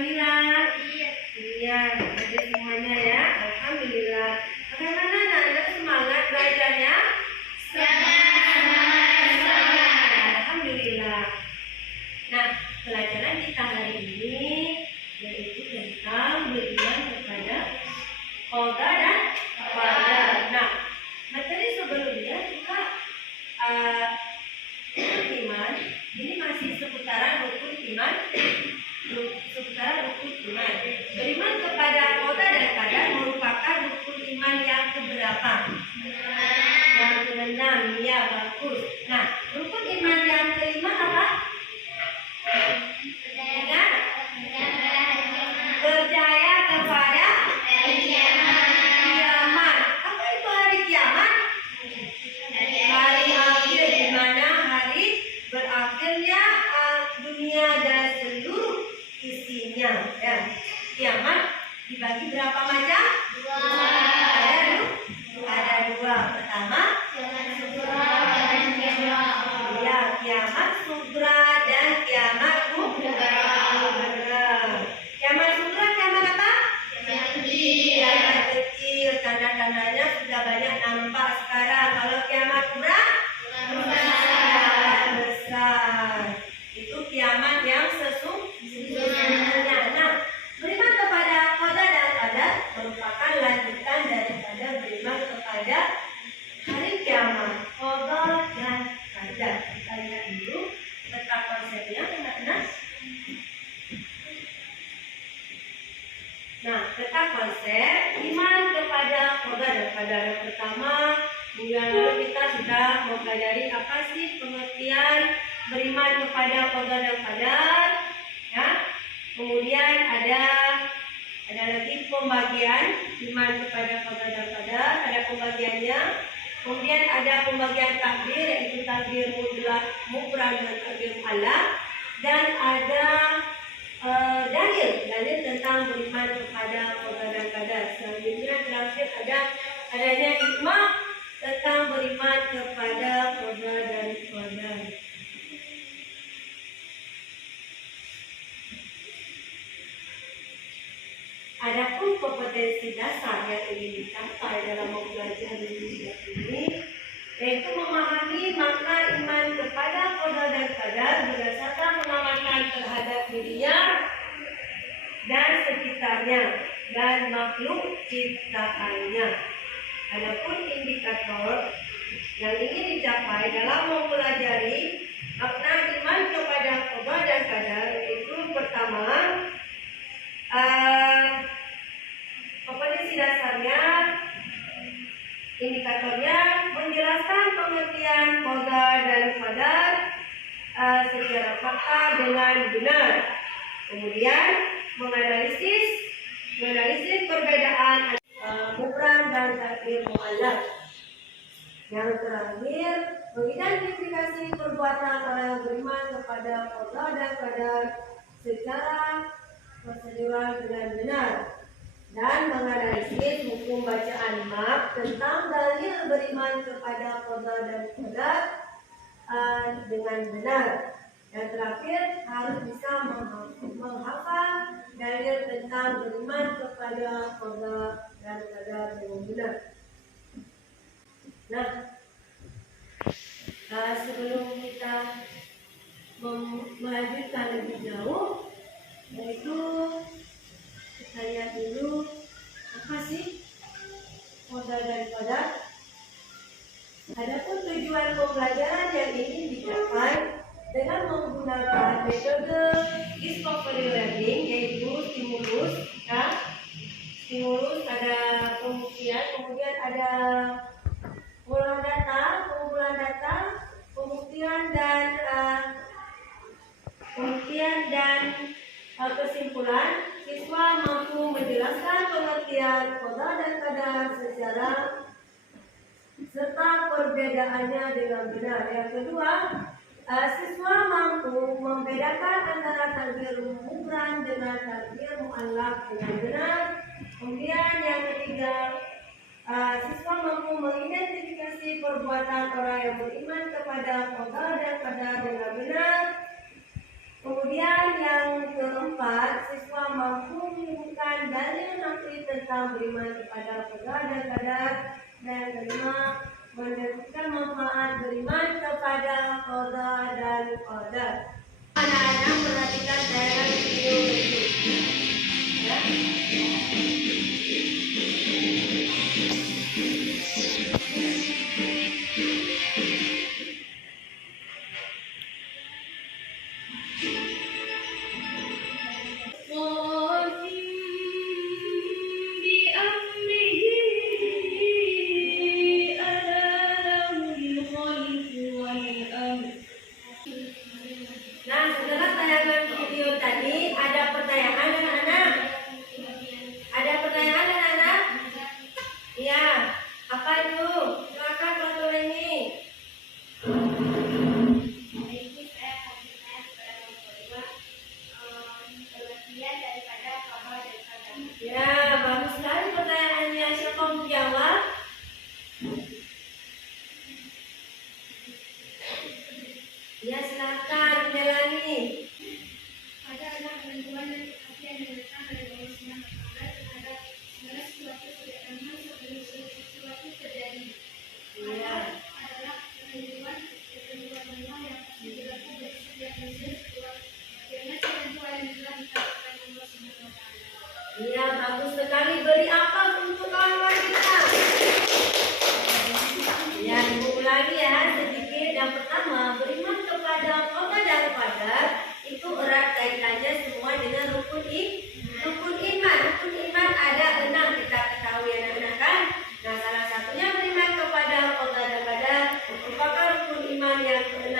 Alhamdulillah. Iya, ada semuanya ya. Alhamdulillah. Bagaimana anak-anak semangat belajarnya? Alhamdulillah. Nah, pelajaran kita hari ini yaitu tentang beriman kepada qada dan qadar. Nah, materi sebelumnya kita rukun iman. Ini masih seputaran rukun iman. Beriman kepada qada dan qadar merupakan rukun iman yang keberapa? Yang keenam, ya bagus. Nah, rukun iman yang kelima apa? Percaya kepada kiamat. Apa itu hari kiamat? Hari akhir, di mana hari berakhirnya dunia dan seluruh isinya. Ya. Kiamat dibagi berapa macam? Ada dua. Pertama, ya, kiamat sugra dan kiamat kubra. Kiamat sugra kiamat apa? Kiamat kecil. Tanda-tandanya sudah banyak nampak sekarang. Kalau kiamat kubra, kiamat besar. Itu kiamat yang sesungguhnya. Nah, beriman kepada qada dan qadar merupakan lanjutan daripada beriman kepada hari kiamat. Qada dan qadar. Kita lihat dulu letak konsepnya, anak-anak. Nah, letak konsep iman kepada qada dan qadar. Yang pertama, minggu lalu kita sudah mempelajari apa sih pengertian beriman kepada qada dan qadar. Ya. Kemudian ada lagi pembagian iman kepada qada dan qadar, ada pembagiannya. Kemudian ada pembagian takdir, yaitu takdir mutlak, mufrad dan takdir mu'allaq. Dan ada dalil tentang beriman kepada qada dan qadar. Selanjutnya terakhir adanya hikmah tentang beriman kepada qada dan qadar. Adapun kompetensi dasar yang ingin dicapai dalam mempelajari ini, yaitu memahami makna iman kepada qada dan qadar berdasarkan pengamatan terhadap dirinya dan sekitarnya dan makhluk ciptaannya. Adapun indikator yang ingin dicapai dalam mempelajari makna iman kepada qada dan qadar, yaitu pertama, kompetensi dasarnya, indikatornya menjelaskan pengertian qada dan qadar secara fakta dengan benar. Kemudian menganalisis perbedaan mufrad dan takdir mu'allaq. Yang terakhir, mengidentifikasi perbuatan orang yang beriman kepada qada dan qadar secara prosedural dengan benar, dan menganalisis hukum bacaan map tentang dalil beriman kepada qada dan qadar dengan benar. Yang terakhir, harus bisa menghafal dalil tentang beriman kepada qada dan qadar dengan benar. Nah, sebelum kita melanjutkan lebih jauh, yaitu kita lihat dulu apa sih qada dan qadar. Adapun tujuan pembelajaran yang ingin dicapai dengan menggunakan metode discovery learning, yaitu stimulus, ya. Stimulus ada pembuktian, kemudian ada pengumpulan data, pembuktian dan kesimpulan. Siswa mampu menjelaskan pengertian qada dan qadar secara serta perbedaannya dengan benar. Yang kedua, siswa mampu membedakan antara takdir mufrad dengan takdir mu'allaq dengan benar. Kemudian yang ketiga, siswa mampu mengidentifikasi perbuatan orang yang beriman kepada qada dan qadar dengan benar. Kemudian yang keempat, siswa mampu menemukan dalil nafsi tentang beriman kepada qada dan qadar. Dan yang kelima, menentukan manfaat beriman kepada qada dan qadar. Anak-anak perhatikan tayangan video ini. Ya. Nah, setelah tayangan video tadi, ada pertanyaan anak-anak? Ada pertanyaan anak-anak? Iya, apa itu? Silakan Pak ini. Ya, bagus sekali pertanyaannya. Siapa mau jawab? Ya, silakan Melani. Ada adalah penentuan dan kepastian yang datang dari Allah Subhanahu wa Ta'ala terhadap segala sesuatu sejak zaman sebelum sesuatu terjadi. Iya. Adalah penentuan Allah yang pasti berlaku bagi setiap manusia dengan ketentuan yang telah ditetapkan Allah Subhanahu wa Ta'ala. Iya, bagus sekali. Beri apa untuk kawan-kawan kita? Ya, ibu ulangi ya sedikit. Yang pertama, beriman kepada qada dan qadar itu erat kaitannya semua dengan rukun iman. Rukun iman ada 6 kita ketahui anak-anak kan? Nah, salah satunya beriman kepada qada dan qadar merupakan rukun iman yang ke-6.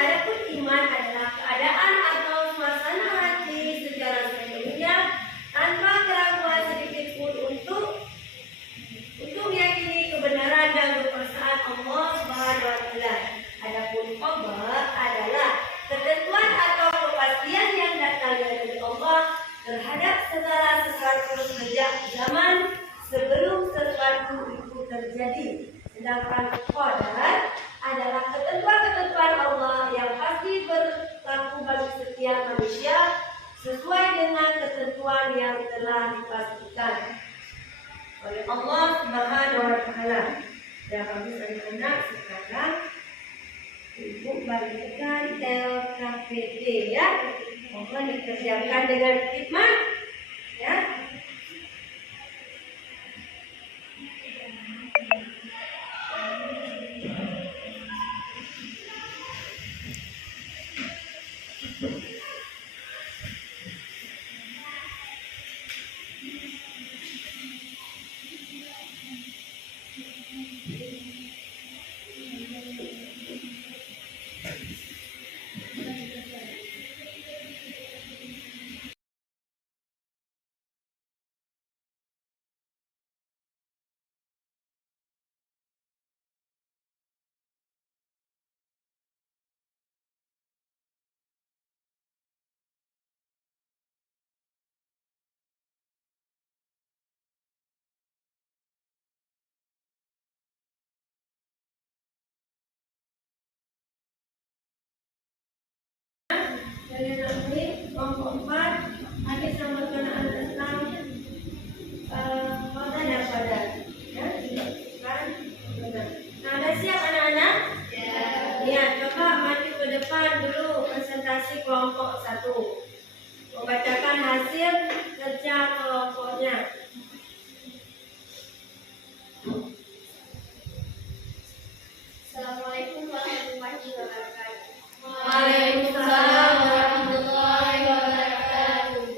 Adapun iman adalah keadaan atau suasana hati secara sepenuhnya tanpa keraguan sedikit pun untuk meyakini kebenaran dan kekuasaan Allah Subhanahu wa Ta'ala. Adapun khabar adalah ketentuan atau kepastian yang datang dari Allah terhadap segala sesuatu sejak zaman sebelum sesuatu itu terjadi. Sedangkan qadar adalah ketentuan-ketentuan Allah yang pasti berlaku bagi setiap manusia sesuai dengan ketentuan yang telah dipastikan oleh Allah Subhanahu wa Ta'ala. Ya, bagus anak-anak. Sekarang ibu bagikan LKPD ya. Mohon dikerjakan dengan hikmah ya. Dari nanti kelompok 4 ada sama kenaan tentang qada dan qadar. Ya, kan? Nah, udah siap anak-anak? Ya. Ya, coba maju ke depan dulu presentasi kelompok 1. Membacakan hasil kerja kelompoknya. Assalamualaikum warahmatullahi wabarakatuh. Waalaikumsalam warahmatullahi wabarakatuh.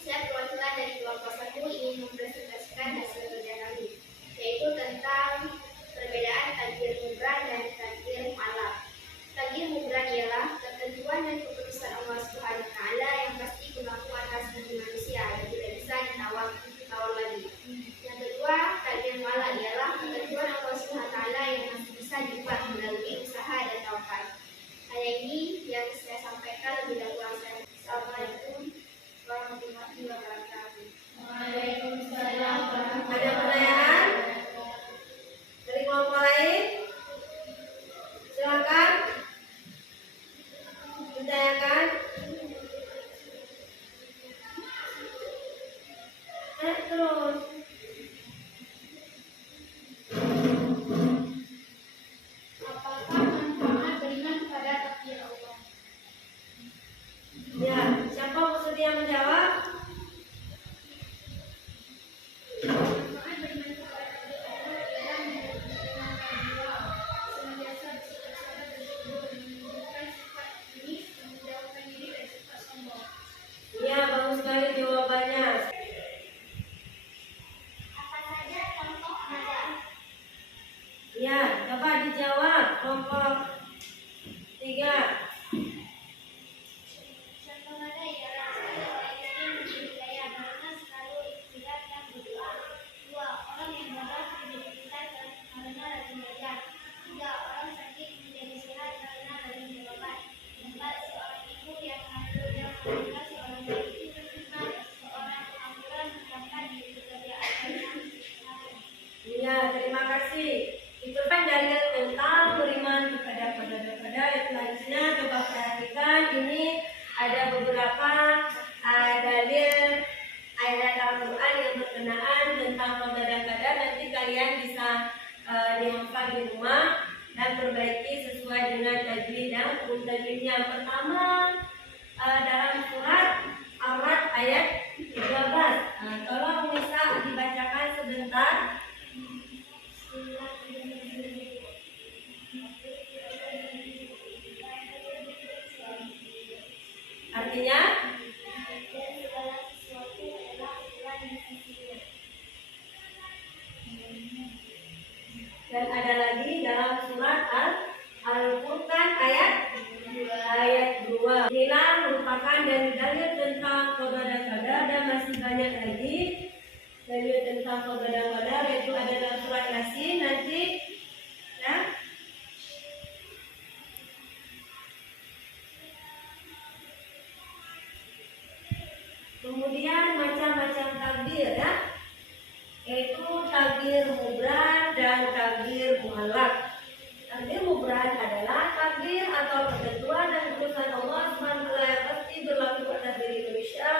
Saya perwakilan dari kelompok 1 ingin mempresentasikan hasil kerja kami, yaitu tentang perbedaan takdir mubran dan takdir mu'allaq. Takdir mubran ialah ketentuan dan keputusan Allah Subhanahu wa Ta'ala yang pasti berlaku atas diri manusia dan tidak bisa ditawar lagi. Yang kedua, takdir mu'allaq ialah ketentuan Allah Subhanahu wa Ta'ala yang masih bisa diubah melalui usaha dan tawakal. Hanya ini yang saya sampaikan lebih dahulu. Assalamualaikum warahmatullahi wabarakatuh. Waalaikumsalam. Ada pertanyaan dari kelompok lain? Silakan. Kita kepada qadar selanjutnya. Coba perhatikan, ini ada beberapa dalil ayat Al-Quran yang berkenaan tentang qadar. Nanti kalian bisa dihafal di rumah dan perbaiki sesuai dengan tajwid dan tajwidnya. Pertama dalam surat Ar-Ra'd ayat 13. Tolong bisa dibacakan sebentar. Artinya dan ada lagi dalam surat Al-Furqan ayat 2. Inilah merupakan dalil tentang qadar dan masih banyak lagi dalil tentang qadar yaitu ada dalam surat Yasin nanti ya. Kemudian macam-macam takdir ya, yaitu takdir mubrad dan takdir muallaq. Takdir mubrad adalah takdir atau ketentuan dan keputusan Allah SWT yang pasti berlaku pada diri manusia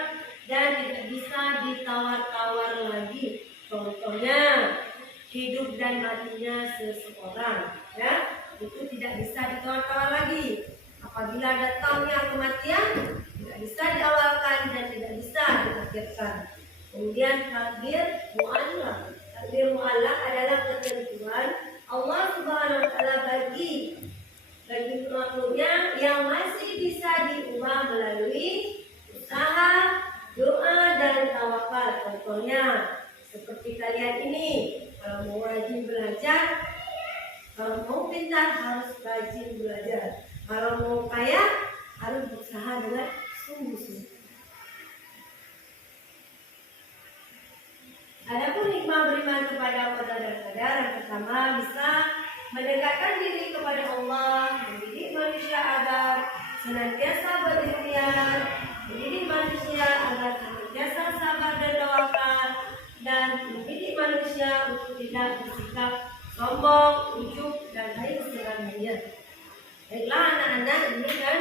dan tidak bisa ditawar-tawar lagi. Contohnya hidup dan matinya seseorang ya, itu tidak bisa ditawar-tawar lagi. Apabila datangnya kematian tidak bisa diawalkan dan tidak bisa diakhirkan. Kemudian takdir muallaq. Takdir muallaq adalah ketentuan Allah Subhanahu wa taala bagi makhluknya yang masih bisa diubah melalui usaha, doa dan tawakal. Contohnya seperti kalian ini, kalau mau rajin belajar, kalau mau pintar harus rajin belajar, kalau mau kaya harus berusaha dengan sungguh-sungguh. Adapun hikmah beriman kepada qadar yang pertama bisa mendekatkan diri kepada Allah, mendidik manusia agar senantiasa berikhtiar, mendidik manusia agar senantiasa sabar dan tawakal, dan mendidik manusia untuk tidak bersikap sombong, ujub dan lain sebagainya. Baiklah anak-anak, ini kan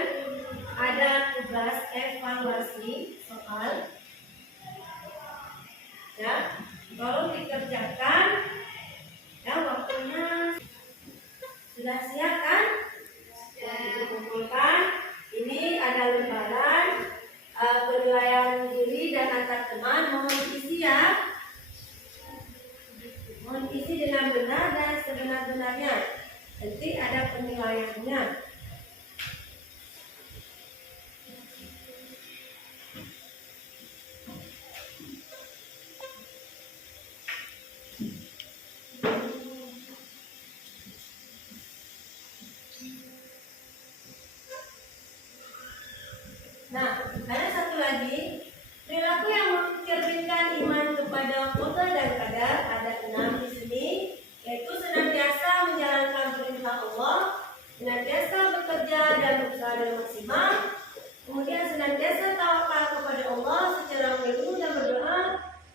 ada tugas evaluasi soal ya, tolong dikerjakan ya, waktunya sudah siap kan? Dikumpulkan. Ini ada lembaran penilaian diri dan antar teman, mohon isi ya, mohon isi dengan benar dan sebenar-benarnya, nanti ada penilaiannya. Nah, ada satu lagi, perilaku yang mencerminkan iman kepada qadar dan qadar ada 6 di sini, yaitu senantiasa menjalankan perintah Allah, senantiasa bekerja dan berusaha dengan maksimal, kemudian senantiasa tawakal kepada Allah secara mengeluh dan berdoa,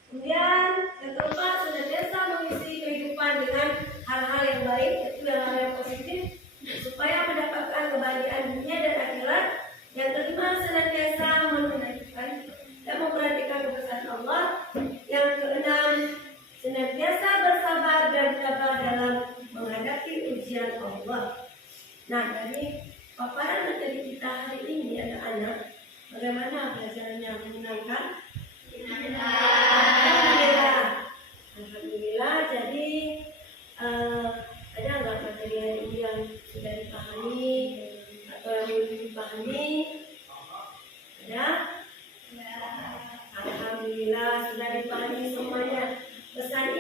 kemudian yang keempat senantiasa mengisi kehidupan dengan hal-hal yang baik, yaitu hal-hal yang positif, supaya mendapatkan kebahagiaan dunia dan akhirat. Yang kelima, senantiasa menunaikan dan memperhatikan kebesaran Allah. Yang keenam, senantiasa bersabar dan sabar dalam menghadapi ujian Allah. Nah, dari paparan materi kita hari ini anak-anak, bagaimana pelajarannya, menyenangkan? Alhamdulillah. Alhamdulillah. Jadi ada nggak materi ini yang sudah dipahami atau yang belum dipahami? Ada? Alhamdulillah sudah dipahami semuanya. Pesan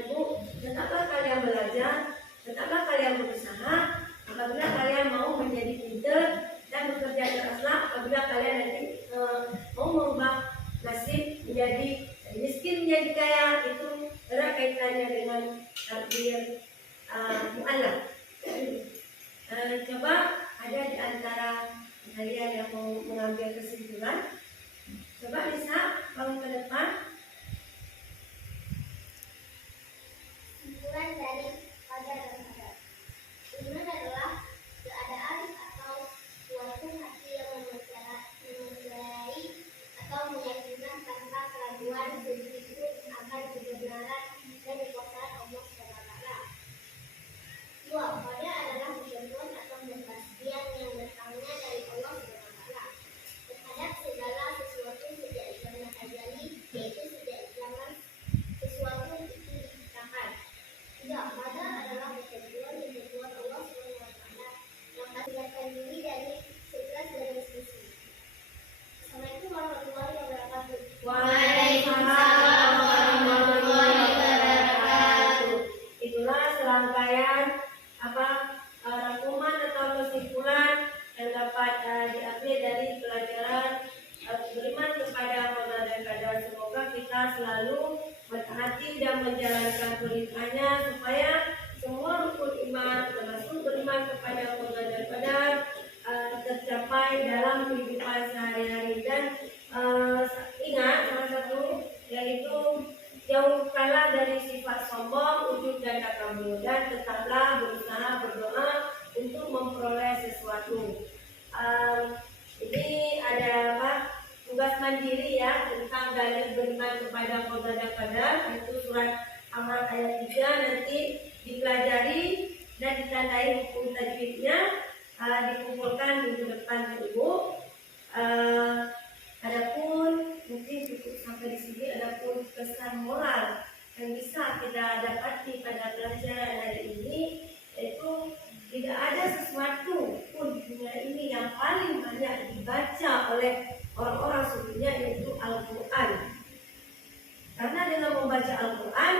ibu, tetaplah kalian belajar, tetaplah kalian berusaha. Apabila kalian mau menjadi pintar dan bekerja keraslah, apabila kalian nanti mau mengubah nasib menjadi miskin menjadi kaya, itu erat kaitannya dengan takdir muallaq. Coba ada di antara kalian yang mau mengambil kesimpulan, coba bisa bangun ke depan. Kesimpulan dari qadar dan qadar. dan menjalankan perintahnya supaya semua rukun iman termasuk beriman kepada qada dan qadar tercapai dalam kehidupan sehari-hari. Dan ingat salah satu yaitu jauhkanlah dari sifat sombong, ujub dan takabur, dan tetaplah berusaha berdoa untuk memperoleh sesuatu. Ini ada apa? Tugas mandiri ya tentang dalil beriman kepada qada dan qadar, itu surat Amr ayat 3 nanti dipelajari dan ditandai hukum tajwidnya, dikumpulkan minggu depan Ibu. Adapun mungkin cukup sampai di sini. Adapun pesan moral yang bisa kita dapati pada pelajaran hari ini, yaitu tidak ada sesuatu pun di dunia ini yang paling banyak dibaca oleh orang-orang sebelumnya, yaitu Al-Quran. Karena dengan membaca Al-Quran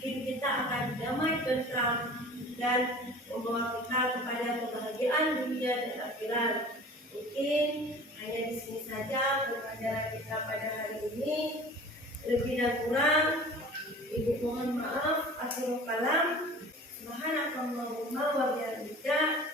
hidup kita akan damai, tentram, dan membawa kita kepada kebahagiaan dunia dan akhirat. Mungkin hanya di sini saja pelajaran kita pada hari ini. Lebih dan kurang Ibu mohon maaf. Akhirul kalam. Subhanakallahumma wa bihamdika